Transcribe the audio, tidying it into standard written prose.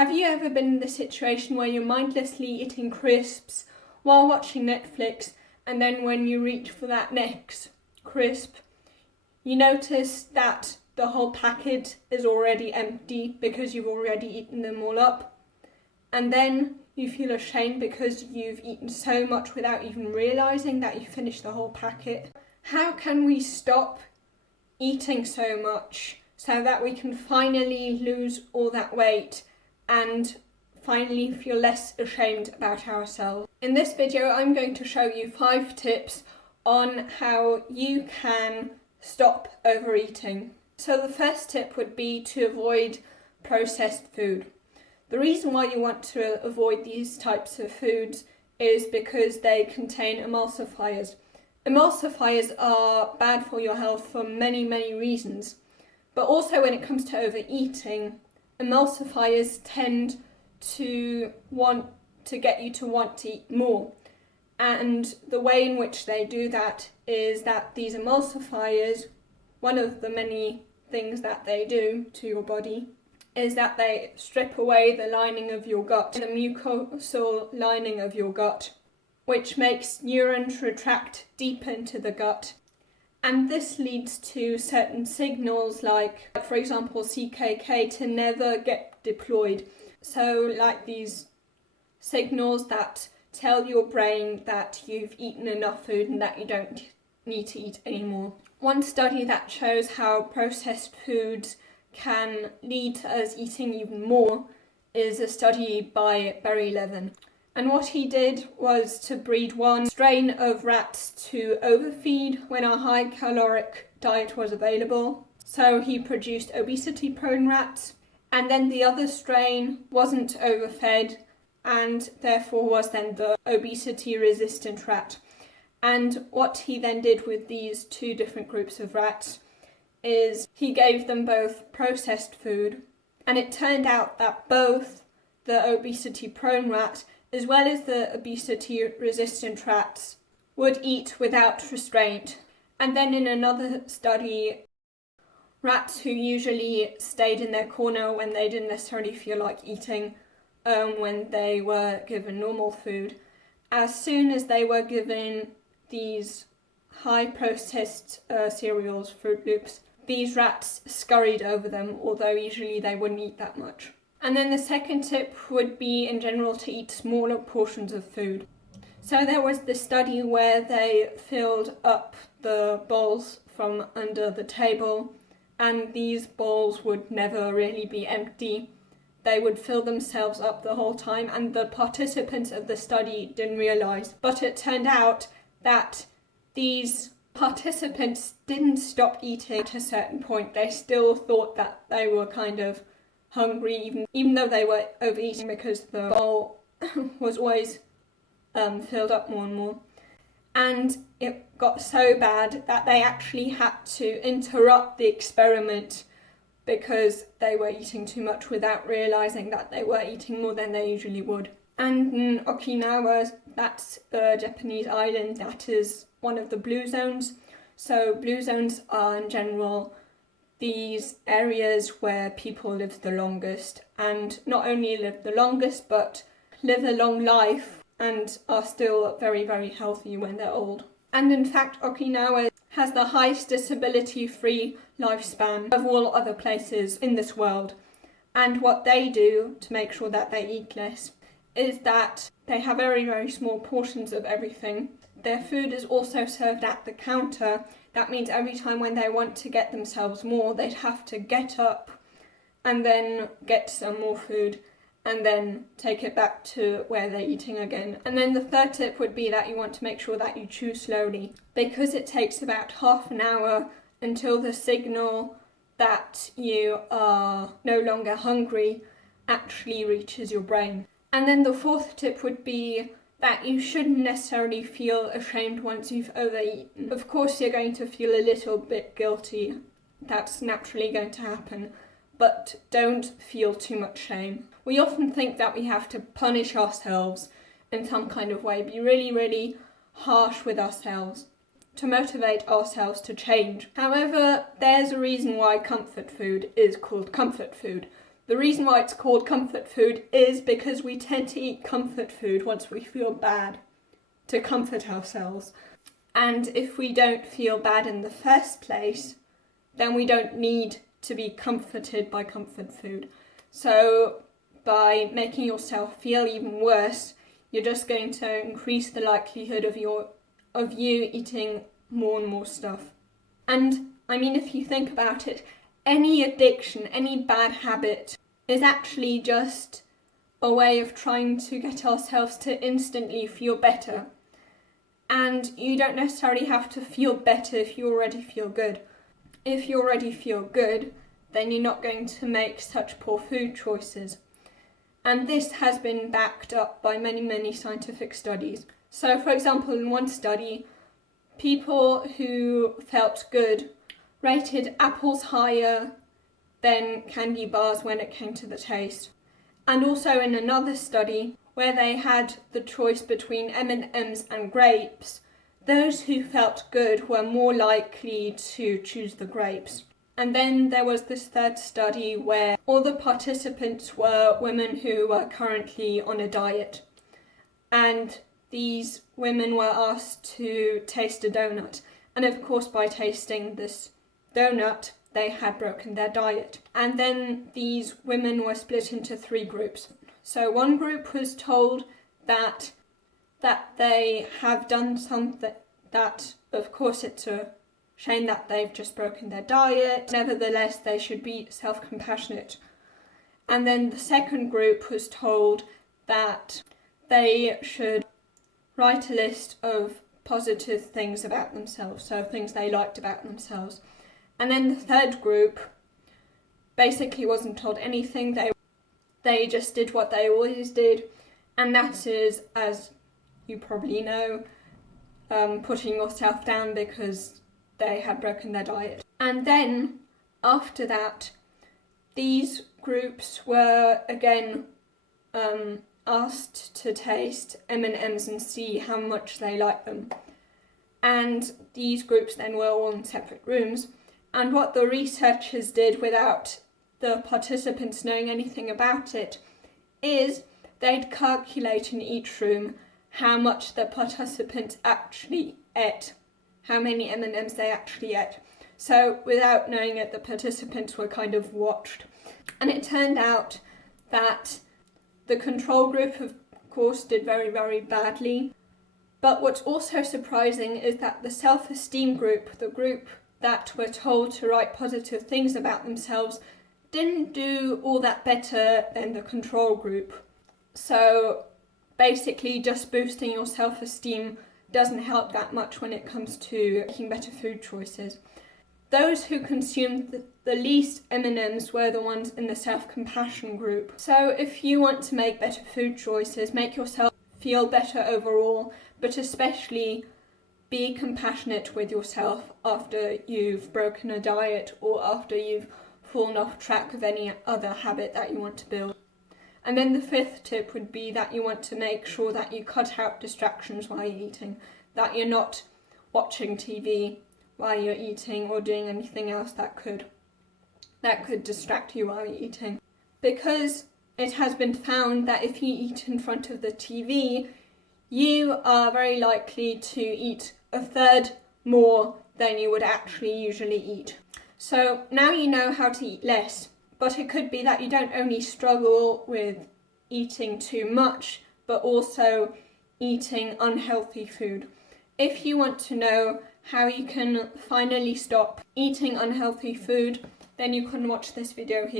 Have you ever been in the situation where you're mindlessly eating crisps while watching Netflix, and then when you reach for that next crisp, you notice that the whole packet is already empty because you've already eaten them all up, and then you feel ashamed because you've eaten so much without even realising that you finished the whole packet? How can we stop eating so much so that we can finally lose all that weight and finally feel less ashamed about ourselves? In this video, I'm going to show you 5 tips on how you can stop overeating. So the first tip would be to avoid processed food. The reason why you want to avoid these types of foods is because they contain emulsifiers. Emulsifiers are bad for your health for many reasons, but also when it comes to overeating, emulsifiers tend to want to get you to want to eat more. And the way in which they do that is that these emulsifiers, one of the many things that they do to your body, is that they strip away the lining of your gut, the mucosal lining of your gut, which makes neurons retract deep into the gut. And this leads to certain signals like, for example, CKK to never get deployed. So like these signals that tell your brain that you've eaten enough food and that you don't need to eat anymore. One study that shows how processed foods can lead to us eating even more is a study by Barry Levin. And what he did was to breed one strain of rats to overfeed when a high caloric diet was available. So he produced obesity prone rats, and then the other strain wasn't overfed and therefore was then the obesity resistant rat. And what he then did with these 2 different groups of rats is he gave them both processed food, and it turned out that both the obesity prone rats as well as the obesity resistant rats would eat without restraint. And then in another study, rats who usually stayed in their corner when they didn't necessarily feel like eating, when they were given normal food, as soon as they were given these high processed cereals, Fruit Loops, these rats scurried over them, although usually they wouldn't eat that much. And then the second tip would be in general to eat smaller portions of food. So there was this study where they filled up the bowls from under the table, and these bowls would never really be empty. They would fill themselves up the whole time, and the participants of the study didn't realise. But it turned out that these participants didn't stop eating at a certain point. They still thought that they were kind of hungry, even though they were overeating, because the bowl was always filled up more and more. And it got so bad that they actually had to interrupt the experiment because they were eating too much without realising that they were eating more than they usually would. And in Okinawa, that's a Japanese island that is one of the blue zones. So blue zones are in general these areas where people live the longest, and not only live the longest but live a long life and are still very healthy when they're old. And in fact, Okinawa has the highest disability-free lifespan of all other places in this world. And what they do to make sure that they eat less is that they have very small portions of everything. Their food is also served at the counter. That means every time when they want to get themselves more, they'd have to get up and then get some more food and then take it back to where they're eating again. And then the third tip would be that you want to make sure that you chew slowly, because it takes about half an hour until the signal that you are no longer hungry actually reaches your brain. And then the fourth tip would be that you shouldn't necessarily feel ashamed once you've overeaten. Of course, you're going to feel a little bit guilty. That's naturally going to happen. But don't feel too much shame. We often think that we have to punish ourselves in some kind of way, be really harsh with ourselves to motivate ourselves to change. However, there's a reason why comfort food is called comfort food, The reason why it's called comfort food is because we tend to eat comfort food once we feel bad, to comfort ourselves. And if we don't feel bad in the first place, then we don't need to be comforted by comfort food. So by making yourself feel even worse, you're just going to increase the likelihood of you eating more and more stuff. And I mean, if you think about it, any addiction, any bad habit is actually just a way of trying to get ourselves to instantly feel better. And you don't necessarily have to feel better if you already feel good. If you already feel good, then you're not going to make such poor food choices. And this has been backed up by many, many scientific studies. So, for example, in one study, people who felt good rated apples higher than candy bars when it came to the taste. And also in another study, where they had the choice between M&Ms and grapes, those who felt good were more likely to choose the grapes. And then there was this third study where all the participants were women who were currently on a diet. And these women were asked to taste a donut. And of course, by tasting this donut, they had broken their diet. And then these women were split into 3 groups. So one group was told that they have done something that, of course, it's a shame that they've just broken their diet. Nevertheless, they should be self-compassionate. And then the second group was told that they should write a list of positive things about themselves, so things they liked about themselves. And then the third group basically wasn't told anything. They just did what they always did, and that is, as you probably know, putting yourself down because they had broken their diet. And then, after that, these groups were again asked to taste M&Ms and see how much they liked them. And these groups then were all in separate rooms. And what the researchers did without the participants knowing anything about it is they'd calculate in each room how much the participants actually ate, how many M&Ms they actually ate. So without knowing it, the participants were kind of watched. And it turned out that the control group, of course, did very, very badly. But what's also surprising is that the self-esteem group, the group that were told to write positive things about themselves, didn't do all that better than the control group. So basically just boosting your self-esteem doesn't help that much when it comes to making better food choices. Those who consumed the least M&Ms were the ones in the self-compassion group. So if you want to make better food choices, make yourself feel better overall, but especially be compassionate with yourself after you've broken a diet or after you've fallen off track of any other habit that you want to build. And then the 5th tip would be that you want to make sure that you cut out distractions while you're eating, that you're not watching TV while you're eating or doing anything else that could distract you while you're eating. Because it has been found that if you eat in front of the TV, you are very likely to eat a third more than you would actually usually eat. So now you know how to eat less, but it could be that you don't only struggle with eating too much, but also eating unhealthy food. If you want to know how you can finally stop eating unhealthy food, then you can watch this video here.